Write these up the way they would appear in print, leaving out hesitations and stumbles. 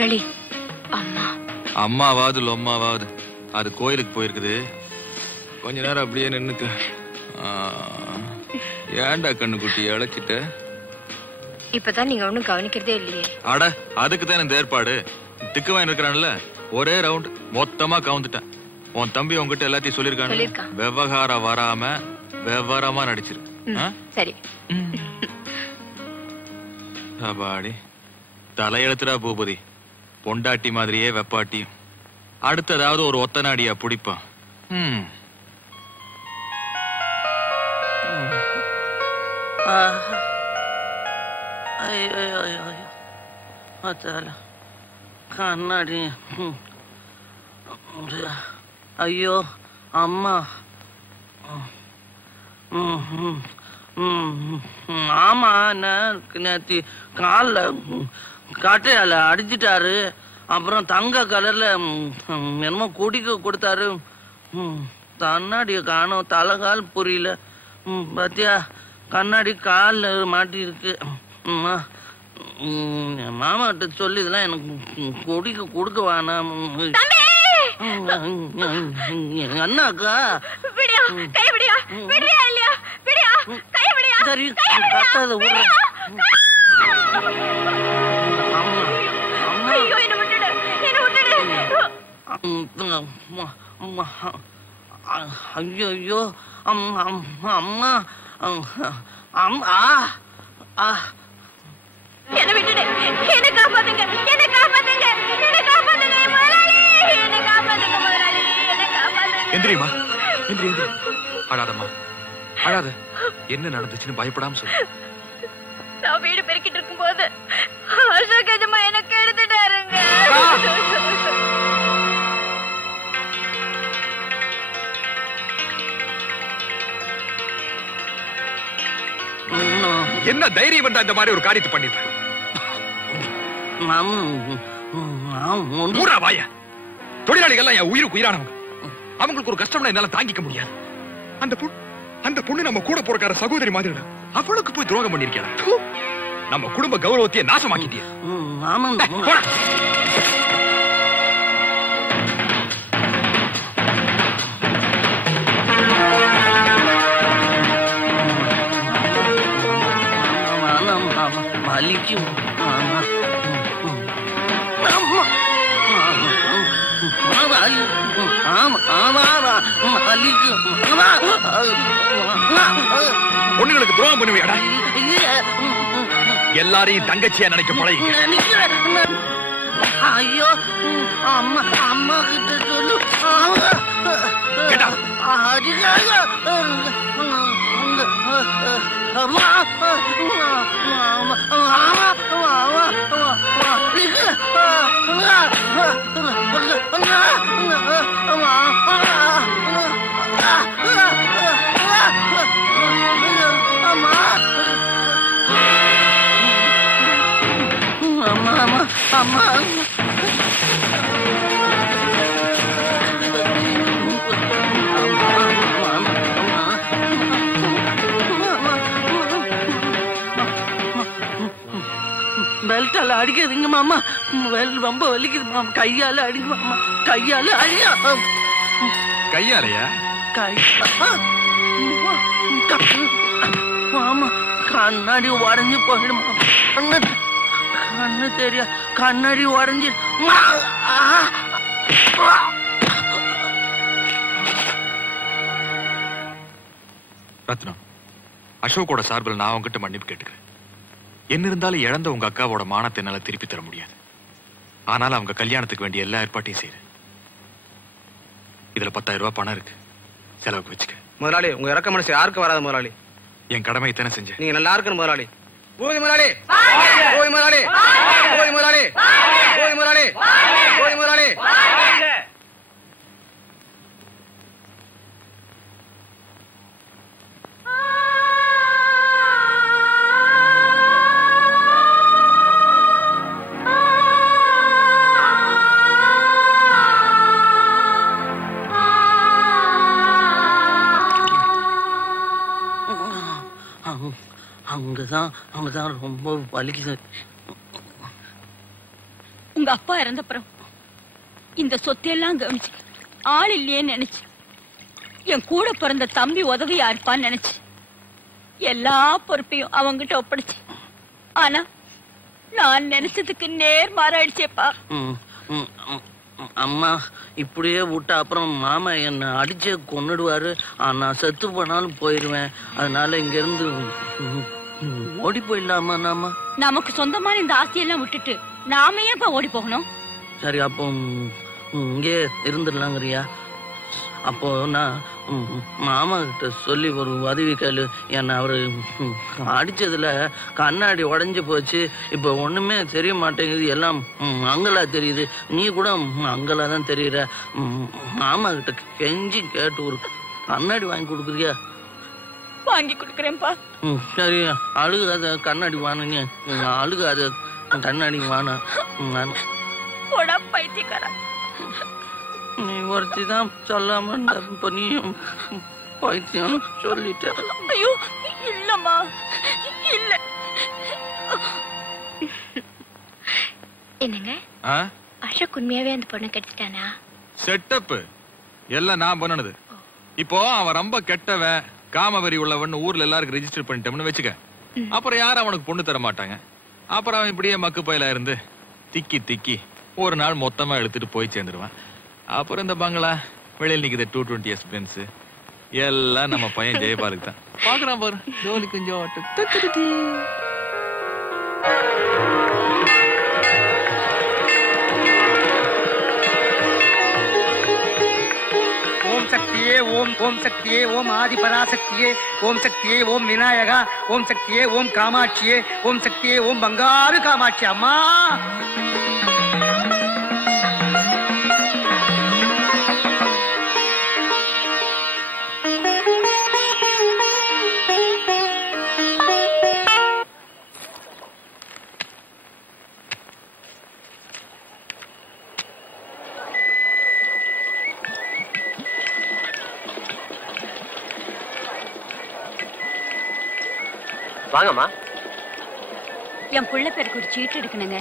முதலாளி, அம்மா. அம்மாவாவது லொம்மாவாவது அது கோயிலுக்கு போயிருக்குது. கொஞ்ச நேரம் அப்படியே நின்னுக்க. ஏன்டா கண்ணுக்குட்டி அழைச்சிட்ட? இப்பதான் நீங்க ஒண்ணும் கவனிக்கிறதே இல்லையே. அட, அதுக்குதான் இந்த ஏற்பாடு. திக்குவான் இருக்கிறான்ல, ஒரே ரவுண்ட் மொத்தமா கவுந்துட்டேன். உன் தம்பி உங்ககிட்ட எல்லாத்தையும் சொல்லிருக்கான். விவகாரம் வராம விவரமா நடிச்சிருக்கு. சரி. அப்பாடி, தலையெழுத்துடா பூபதி. பொண்டாட்டி மாதிரியே வெப்பாட்டியும். அடுத்ததாவது ஒரு ஒத்த நாடியா பிடிப்பான். கண்ணாடி. ஐயோ அம்மா. ஆமா, நேத்தி காலில் கட்டையால அடிச்சிட்டாரு. அப்புறம் தங்க கலர்ல என்னமோ குடிக்க கொடுத்தாரு. கண்ணாடிய காணும், தலைகால் புரியல. பாத்தியா, கண்ணாடி காலில் மாட்டி இருக்கு. மாமா கிட்ட சொல்லி இதெல்லாம் எனக்கு குடிக்க கொடுக்க வேணாம். அண்ணாக்கா சரி, கத்தாத விடுற. ஐயோ அம்மா அம்மா அம்மா. என்ன விட்டுடு, என்ன காப்பாத்துங்க, என்ன காப்பாத்துங்க, என்ன காப்பாத்துங்க முதலாளி, என்ன காப்பாத்துங்க முதலாளி, என்ன காப்பாத்துங்க. எந்திரிமா, எந்திரி எந்திரி. அழாதம்மா, அழாத. என்ன நடந்துச்சுன்னு பயப்படாம சொல்லு. நான் வீடு பெருக்கிட்டு இருக்கும் போது அசோக் எஜமா எனக்கு எடுத்துட்டாருங்க. என்ன தைரியம் வந்தா இந்த மாதிரி ஒரு காரியத்தை பண்ணிருப்பேன்? தொழிலாளிகள் என் உயிருக்கு உயிரானவங்க. அவங்களுக்கு ஒரு கஷ்டம்னா என்னால தாங்கிக்க முடியாது. அந்த பொண்ணு நம்ம கூட போறக்கார சகோதரி மாதிரி. அவளுக்கு போய் துரோகம் பண்ணிருக்கா. நம்ம குடும்ப கௌரவத்தையே நாசமாக்கிட்டியா? வலிக்கும். பொண்ணுங்களுக்கு துரோகம் பண்ணுவியாடா? எல்லாரையும் தங்கச்சியா நினைக்க பழகி. ஐயோ அம்மா, அம்மா கிட்ட சொல்லு. அம்மா பெல்ட்டால அடிக்காதீங்க மாமா, ரொம்ப வலிக்குது மாமா. கையால அடிங்க மாமா, கையால அடியா. கையாலையா? மாமா கண்ணாடி உடஞ்சு போயிடும். கண்ணு தெரியா, கண்ணாடி உடஞ்சு. ரத்னம், அசோக்கோட சார்பில் நான் உங்ககிட்ட மன்னிப்பு கேட்டுக்கிறேன். என்ன இருந்தாலும் இழந்த உங்க அக்காவோட மானத்தை என்னால திருப்பி தர முடியாது. ஆனாலும் அவங்க கல்யாணத்துக்கு வேண்டிய எல்லா ஏற்பாட்டையும் செய்யறேன். இதுல 10,000 ரூபாய் பணம் இருக்கு, செலவுக்கு வச்சுக்க. முதலாளி, உங்க இறக்க மனசு யாருக்கு வராது முதலாளி. என் கடமை தானே செஞ்சேன். நீங்க நல்லா இருக்கணும் முதலாளி. போய் முதலாளி, போய் முதலாளி, போய் முதலாளி, போய் முதலாளி, போய் முதலாளி. அங்கதான் ரொம்ப வலிக்குது. உங்க அப்பா இறந்தப்புறம் இந்த சொத்தையெல்லாம் கவனிச்சு ஆள் இல்லையே நினைச்சு என் கூட பிறந்த தம்பி உதவியா இருப்பான்னு நினைச்சு எல்லா பொறுப்பையும் அவங்கிட்ட ஒப்படைச்சு. ஆனா நான் நினைச்சதுக்கு நேர் மாறாயிடுச்சேப்பா. அம்மா இப்படியே விட்டா அப்புறம் மாமா என்ன அடிச்சு கொன்னுடுவாரு. நான் செத்து போனாலும் போயிருவேன். அதனால இங்க இருந்து ஓடி போயிடலாமா? நமக்கு சொந்தமான இந்த ஆசையெல்லாம் விட்டுட்டு நாம ஏன்பா ஓடி போகணும்? சரி, அப்போ இங்கே இருந்துடலாங்கிறியா? அப்போ நான் மாமா கிட்ட சொல்லி ஒரு உதவி கேளு. என்ன அவரு அடிச்சதுல கண்ணாடி உடஞ்சு போச்சு. இப்ப ஒண்ணுமே தெரிய மாட்டேங்குது, எல்லாம் அங்கலா தெரியுது. நீ கூட அங்கலா தான் தெரியுற. மாமா கிட்ட கெஞ்சி கேட்டு ஒரு கண்ணாடி வாங்கி கொடுக்குறியா? வாங்கி கொடுக்குறேன்ப்பா. சரி, அழுகாத, கண்ணாடி வாங்க. அழுகாத, கண்ணாடி வாங்க. பைத்தியக்காரா, நீ ஒருத்தி தான் சொல்லாம நீயும் பைத்தியம் சொல்லிட்ட. ஐயோ இல்லம்மா, இல்ல. என்னங்க அசோக் உண்மையாவே அந்த பொண்ணு கெடுத்துட்டானா? செட்டப் எல்லாம் நான் பண்ணனது. இப்போ அவன் ரொம்ப கெட்டவன், காமவெறி உள்ளவன் ஊர்ல எல்லாருக்கும் ரெஜிஸ்டர் பண்ணிட்டோம்னு வச்சுக்க. அப்புறம் யாரும் அவனுக்கு பொண்ணு தர மாட்டாங்க. அப்புறம் அவன் இப்படியே மக்கு பயிலா இருந்து திக்கி திக்கி ஒரு நாள் மொத்தமா எடுத்துட்டு போய் சேர்ந்துருவான். அப்புறம் இந்த பங்களா வெளியில் நிக்குது 220S பென்ஸ் எல்லாம் நம்ம பையன் ஜெயபாலுக்கு தான். பாக்குறான் பாரு, ஜோலி கொஞ்சம் ஓம் சக்தியே ஓம், ஓம் சக்தியே ஓம் ஆதி பராசக்தியே, ஓம் சக்தியே ஓம் விநாயகா, ஓம் சக்தியே ஓம் காமாட்சியே, ஓம் சக்தியே ஓம் பங்காரு காமாட்சி. அம்மா வாங்கம்மா. என் புள்ள பேருக்கு ஒரு சீட்டு எடுக்கணுங்க.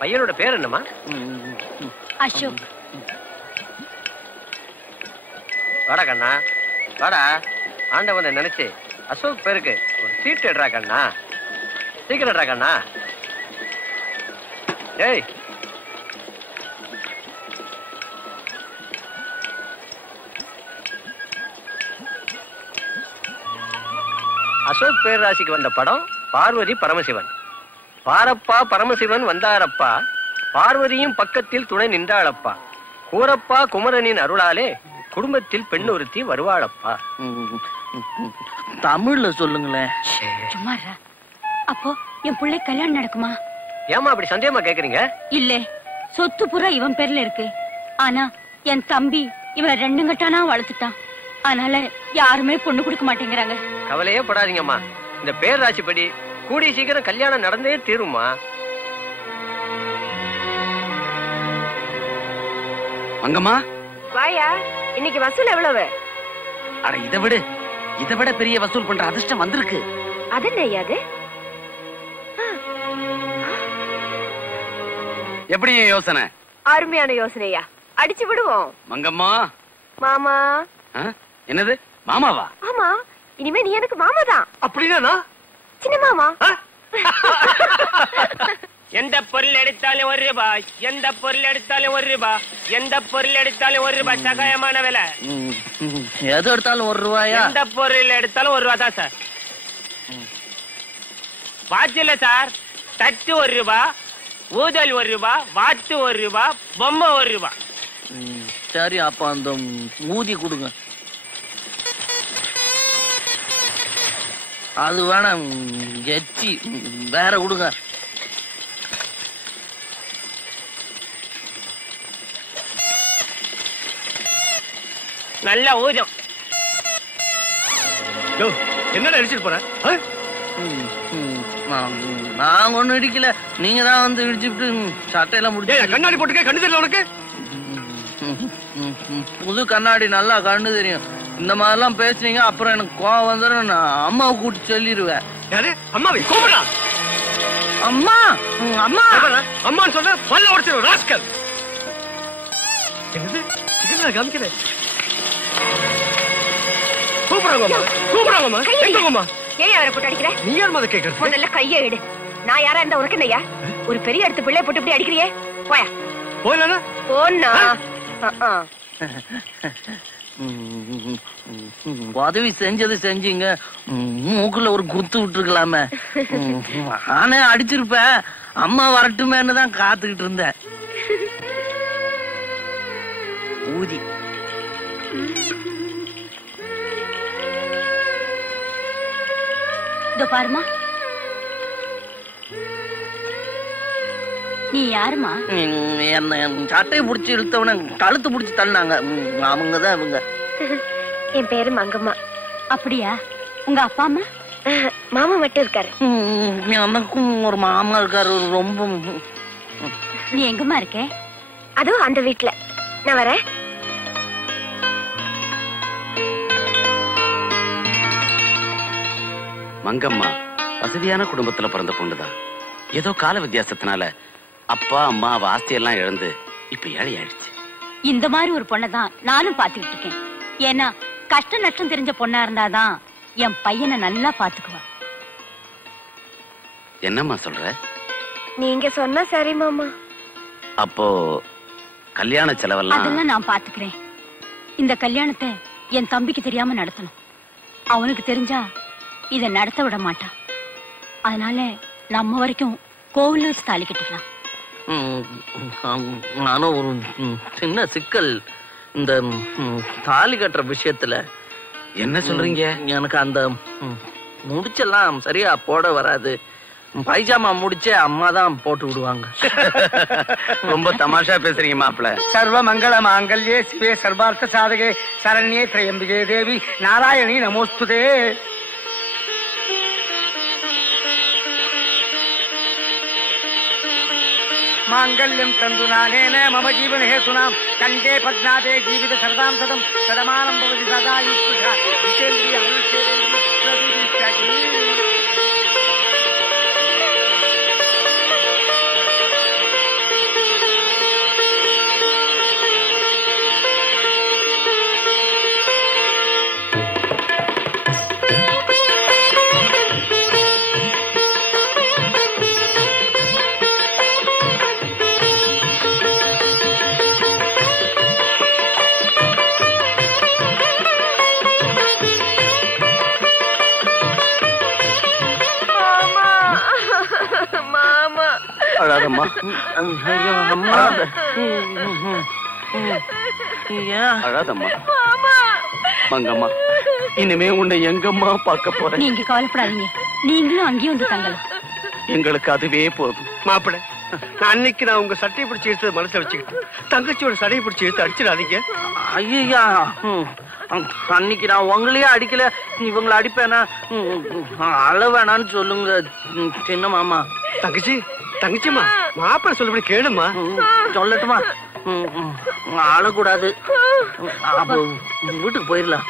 பையனோட பேர் என்னம்மா? அசோக். வாடா கண்ணா, வாடா. ஆண்டவனை நினைச்சு அசோக் பேருக்கு ஒரு சீட்டு எடுறா கண்ணா. சீக்கிரம் எடுறா கண்ணா. ஏய், அசோக் பேரராசிக்கு வந்த படம் பார்வதி பரமசிவன். பாரப்பா பரமசிவன் வந்தாரப்பா, பார்வதியும் பக்கத்தில் துணை நின்றாளப்பா. கூரப்பா குமரனின் அருளாலே குடும்பத்தில் பெண் ஒருத்தி வருவாளப்பா. தமிழ்ல சொல்லுங்களேன். சும்மா அப்போ என் பிள்ளை கல்யாணம் நடக்குமா? ஏமா அப்படி சந்தேகமா கேக்குறீங்க? இல்ல, சொத்து புறா இவன் பேர்ல இருக்கு. ஆனா என் தம்பி இவன் ரெண்டு கட்டானா வளர்த்துட்டான். அதனால யாருமே பொண்ணு கொடுக்க மாட்டேங்கிறாங்க. கவலையே படாதீங்கம்மா, இந்த பேரராசிப்படி கூடிய சீக்கிரம் கல்யாணம் நடந்தே தீருமா. அங்கம்மா வாயா, இன்னைக்கு வசூல் எவ்வளவு? அட இதை விட பெரிய வசூல் பண்ற அதிர்ஷ்டம் வந்திருக்கு. அது என்னையாது? எப்படி யோசனை? அருமையான யோசனையா, அடிச்சு விடுவோம். மங்கம்மா. மாமா. என்னது மாமாவா? ஆமா, இனிமே நீ எனக்கு மாமா தான். அப்படின்னா சின்ன மாமா. எந்த பொருள் எடுத்தாலும் ₹1, எந்த பொருள் எடுத்தாலும் ₹1, எந்த பொருள் எடுத்தாலும் ₹1 சகாயமான விலை. எது எடுத்தாலும் ₹1? எந்த பொருள் எடுத்தாலும் ₹1 தான் சார். வாட்ச் இல்ல சார், தட்டு ₹1, ஊதல் ₹1, வாத்து ₹1, பொம்மை ₹1. சரி, அப்ப அந்த ஊதி கொடுங்க. அது வேணாம், எச்சி வேற கொடுங்க. நல்ல ஊதம். என்னடா அடிச்சிட்டு போற? நாங்க ஒண்ணு இடிக்கல, நீங்க தான் வந்து இடிச்சுட்டு சட்டையெல்லாம் முடிச்சு. கண்ணாடி போட்டுக்க, கண்ணு தெரியல உனக்கு? புது கண்ணாடி நல்லா கண்ணு தெரியும். இந்த மாதிரிலாம் பேசுனீங்க அப்புறம் எனக்கு கோவம் வந்துடும். நான் அம்மாவை கூட்டி சொல்லிடுவேன். யாரு? அம்மாவை கூப்பிடா. அம்மா அம்மா அம்மான்னு சொல்ல பல்ல உடைச்சிடும் ராஸ்கல். என்னது சிக்கன் காமிக்கிறேன். கூப்பிடுறாங்கம்மா. எங்கம்மா? ஏன் அவரை போட்டு அடிக்கிற? நீ யார் மாதிரி கேட்கறது? முதல்ல கையை எடு. நான் யாரா இருந்தா உனக்கு என்னையா? ஒரு பெரிய இடத்து பிள்ளை போட்டு இப்படி அடிக்கிறியே? போயா போயிலனா போனா. உதவி செஞ்சது செஞ்சீங்க, மூக்குல ஒரு குத்து விட்டுருக்கலாமே. நானே அடிச்சிருப்பேன். அம்மா வரட்டுமேன்னு தான் காத்துக்கிட்டு இருந்தேன். ஊதி பாருமா. நீ யாருமா? என்ன சட்டையை புடிச்சு இழுத்தவன கழுத்து புடிச்சு தள்ளினாங்க. அவங்கதான் இவங்க. என் பேரு மங்கம்மா. அப்படியா? உங்க அப்பா அம்மா? மாமா மட்டும் இருக்காரு. எனக்கும் ஒரு மாமா இருக்காரு. ரொம்ப. நீ எங்கம்மா இருக்க? அதுவும் அந்த வீட்டுல. நான் வரேன். மங்கம்மா வசதியான குடும்பத்துல பிறந்த பொண்ணுதான். ஏதோ கால வித்தியாசத்தினால அப்பா அம்மா ஆஸ்தியெல்லாம் இழந்து இப்ப ஏழை ஆயிடுச்சு. இந்த மாதிரி ஒரு பொண்ணதான் நானும் பாத்துக்கிட்டு இருக்கேன். ஏன்னா கஷ்ட நஷ்டம் தெரிஞ்ச பொண்ணா இருந்தாதான் என் பையனை நல்லா பாத்துக்குவா. என்னம்மா சொல்ற? நீங்க சொன்னா சரி மாமா. அப்போ கல்யாண செலவெல்லாம் அதெல்லாம் நான் பாத்துக்கிறேன். இந்த கல்யாணத்தை என் தம்பிக்கு தெரியாம நடத்தணும். அவனுக்கு தெரிஞ்சா இத நடத்த விட மாட்டான். அதனால நம்ம வரைக்கும் கோவில்ல வச்சு தாலி கட்டிக்கலாம். நானும் ஒரு சின்ன சிக்கல் இந்த தாலி கட்டுற விஷயத்துல. என்ன சொல்றீங்க? எனக்கு அந்த முடிச்செல்லாம் சரியா போட வராது. பைஜாமா முடிச்சே அம்மா தான் போட்டு விடுவாங்க. ரொம்ப தமாஷா பேசுறீங்க மாப்பிள்ள. சர்வ மங்கள மாங்கல்யே சிவே சர்வார்த்த சாதகே சரண்யே திரையம்பிகே தேவி நாராயணி நமோஸ்துதே. மாங்கல்யம் தந்துநானேன மம ஜீவன ஹேதுனாம் கண்டே பத்நாதே ஜீவித சரதாம் சதம் சதமானம் பவதி சதா யுக்தா விசேந்திரிய அனுஷேந்திரிய பிரதிஷ்டாதி. அழாதம்மா. அம்மா அழாதம்மா. மங்கம்மா இனிமே உன்னை எங்கம்மா பார்க்க போறேன். நீங்க கவலைப்படாதீங்க. நீங்களும் அங்கேயும் வந்து தங்கலாம். எங்களுக்கு அதுவே போதும். மாப்பிள்ள அன்னைக்கு நான் உங்க சட்டையை பிடிச்சி எடுத்து மனசுல வச்சுக்கிட்டு தங்கச்சியோட சட்டையை பிடிச்சி எடுத்து அடிச்சிடாதீங்க. ஐயா அன்னைக்கு நான் உங்களையே அடிக்கல, இவங்களை அடிப்பேனா? அழ வேணான்னு சொல்லுங்க சின்ன மாமா. தங்கச்சி தங்கச்சிமா மாப்பிள்ள சொல்லபடி கேளுமா. சொல்லட்டுமா? அழக்கூடாது. அப்போ வீட்டுக்கு போயிடலாம்.